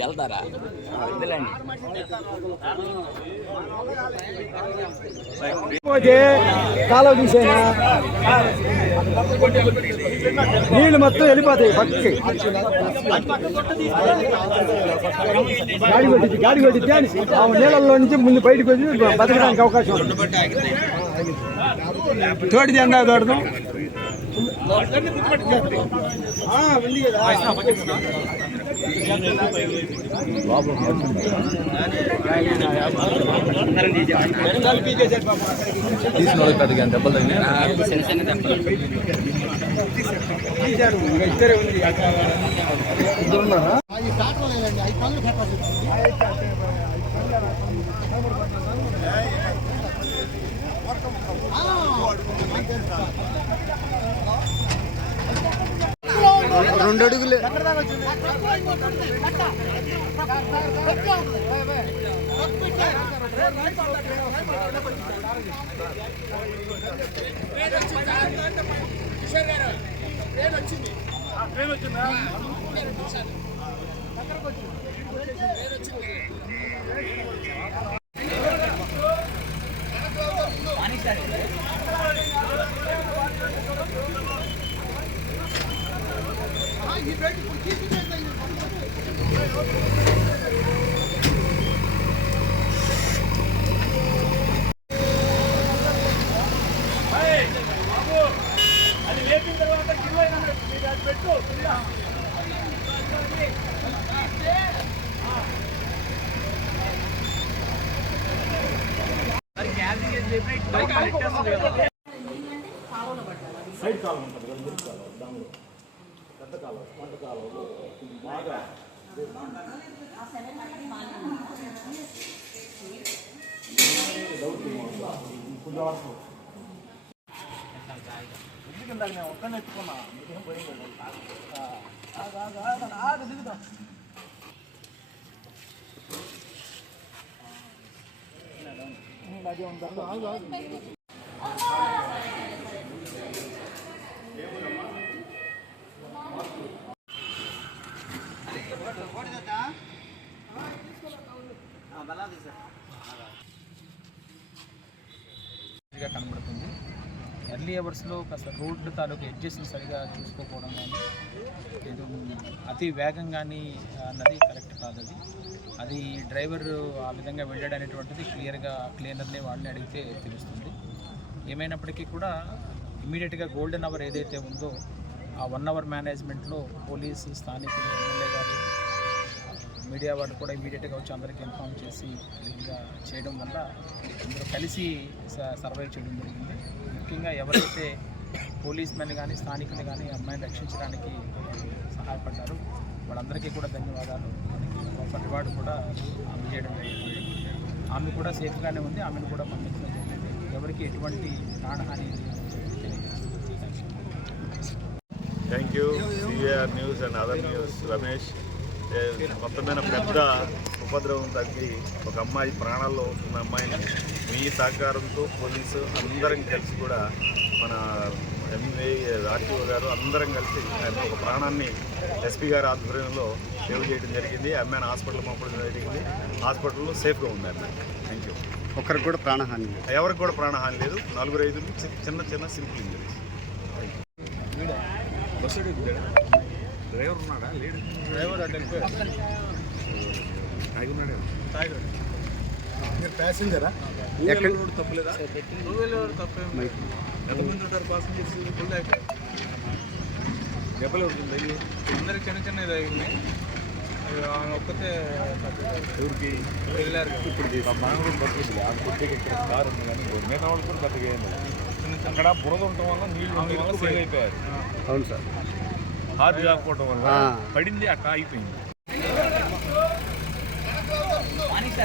వెళ్తారా కాలువ తీసేనా నీళ్ళు మొత్తం వెళ్ళిపోతాయి పక్కకి. గాడి కొట్టిద్ది అని ఆ నీళ్ళల్లో నుంచి ముందు బయటకు వచ్చి బతకడానికి అవకాశం ఉంది. తోటి జెండా తోడదాం ఉంది కదా. తీసిన పెద్దగా దెబ్బలు చిన్న చిన్న దెబ్బలు ఇద్దరే ఉంది. రెండు అడుగులే సైడ్ కాలం ఉంటుంది కదా, మురికి కాలం, దానిలో పెద్ద కాలం, పంట కాలంలో బాగా ఎందుకంటే నేను ఒక్కనే ఎత్తుకున్నా, మీకేం పోయింది దిగుతాం. అదే ఉంటారు. కనబడుతుంది. ఎర్లీ అవర్స్లో కాస్త రోడ్డు తాలూకు ఎడ్జెస్ని సరిగా చూసుకోకపోవడం కానీ లేదు అతి వేగం కానీ అన్నది కరెక్ట్ కాదు. అది డ్రైవర్ ఆ విధంగా వెళ్ళాడు అనేటువంటిది క్లీనర్ని వాళ్ళని అడిగితే తెలుస్తుంది. ఏమైనప్పటికీ కూడా ఇమీడియట్గా గోల్డెన్ అవర్ ఏదైతే ఉందో ఆ 1 అవర్ మేనేజ్మెంట్లో పోలీసు, స్థానికులు, ఎమ్మెల్యే గారు, మీడియా వాళ్ళు కూడా ఇమీడియట్గా వచ్చి అందరికీ ఇన్ఫామ్ చేసి క్లీన్గా చేయడం వల్ల అందరూ కలిసి సర్వైవ్ చేయడం జరిగింది. ముఖ్యంగా ఎవరైతే పోలీస్ మెన్ కానీ స్థానికులు కానీ అమ్మాయిని రక్షించడానికి సహాయపడ్డారు వాళ్ళందరికీ కూడా ధన్యవాదాలు. మనకి ప్రాపర్ రివార్డు కూడా అందజేయడం జరిగింది. ఆమె కూడా సేఫ్గానే ఉంది, ఆమెను కూడా పంపించడం జరిగింది. ఎవరికి ఎటువంటి ప్రాణహాని thank you CR news and other news Ramesh. మొత్తమైన పెద్ద ఉపద్రవం తగ్గి ఒక అమ్మాయి ప్రాణాల్లో ఉన్న అమ్మాయిని మీ సహకారంతో పోలీసు అందరం కలిసి కూడా మన ఎంఏ ఆర్టీఓ గారు అందరం కలిసి ఒక ప్రాణాన్ని ఎస్పీ గారి ఆధ్వర్యంలో సేవ్ చేయడం జరిగింది. అమ్మాయిని హాస్పిటల్ పంపడం జరిగింది. హాస్పిటల్లో సేఫ్గా ఉంది అమ్మాయి. Thank you. ఒక్కరికి కూడా ప్రాణహాని లేదు, ఎవరికి కూడా ప్రాణహాని లేదు. 4-5 చిన్న సింపుల్ ఇంజరీస్. డ్రైవర్ ఉన్నాడా? లేడు. డ్రైవర్ అంటే ప్యాసింజరా? తప్పలేదా? తప్పే ఎంతమంది ఉంటారు పాసింజర్స్? ఫుల్ అయిపోయాయి. దెబ్బలు ఉంటుంది అందరికి చిన్న తగిలినాయి. ఒక్కతే ఎవరికి వెళ్ళారు. ఇప్పుడు బెంగళూరు బస్సు ఆ కొద్దిగా ఇక్కడ కారు ఉంది కానీ మిగతా వాళ్ళు కూడా పెద్దగా అక్కడ బురద ఉండటం వల్ల నీళ్ళు సేవ్ అయిపోయారు. అవును సార్. హార్డ్ కాకపోవడం వల్ల పడింది, అక్కడ ఆగిపోయింది. ఈ